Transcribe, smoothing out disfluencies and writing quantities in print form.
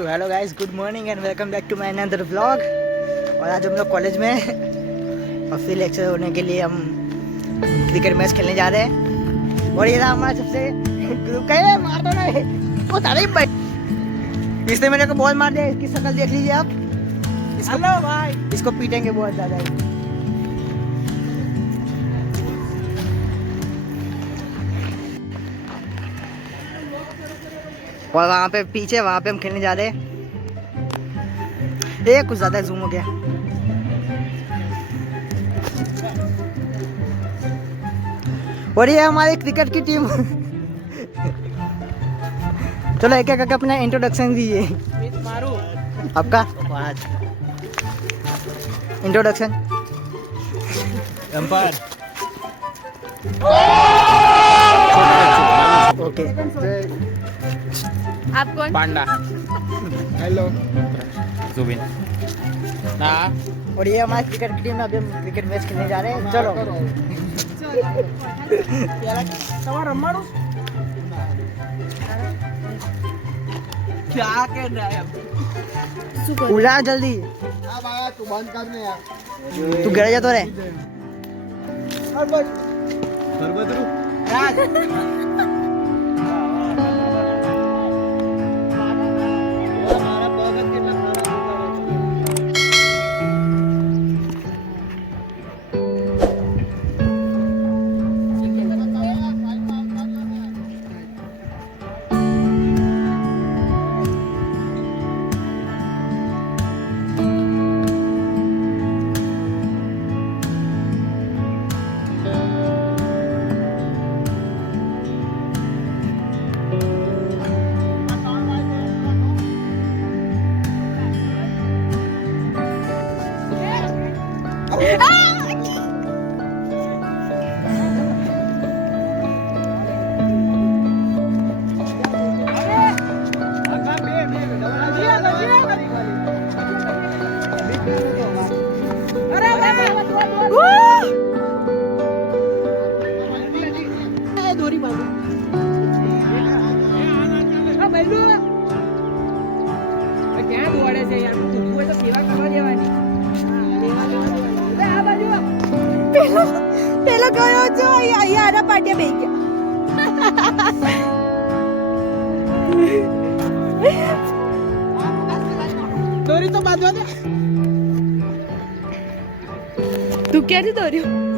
तो hello guys, good morning and welcome back to my another vlog. और आज हम लोग कॉलेज में और फिर लेक्चर होने के लिए हम क्रिकेट मैच खेलने जा रहे हैं। और ये रहा हमारा सबसे ग्रुप का है, मार दो ना वो तारीफ भाई। इसने मेरे को बॉल मार दिया, इसकी शक्ल देख लीजिए आप। हेलो भाई, इसको पीटेंगे बहुत ज्यादा। और वहाँ पे पीछे वहाँ पे हम खेलने जा रहे हैं। ये कुछ ज्यादा जूम हो गया। और ये हमारी क्रिकेट की टीम। चलो एक एक करके अपना इंट्रोडक्शन दीजिए। आपका इंट्रोडक्शन। Empire okay. आप कौन? पांडा हेलो। जुबिन ना और ये हमारी क्रिकेट की टीम है। अभी हम क्रिकेट मैच खेलने जा रहे हैं। चलो क्या कर रहा है उड़ा जल्दी। तू बंद कर दे यार। तू गिर जा तो रे। પેલો ગયો છો અહીંયા આરા પાટિયા બેહી ગયા. દોરી તો બાંધવા દે. તું ક્યાંથી દોર્યું?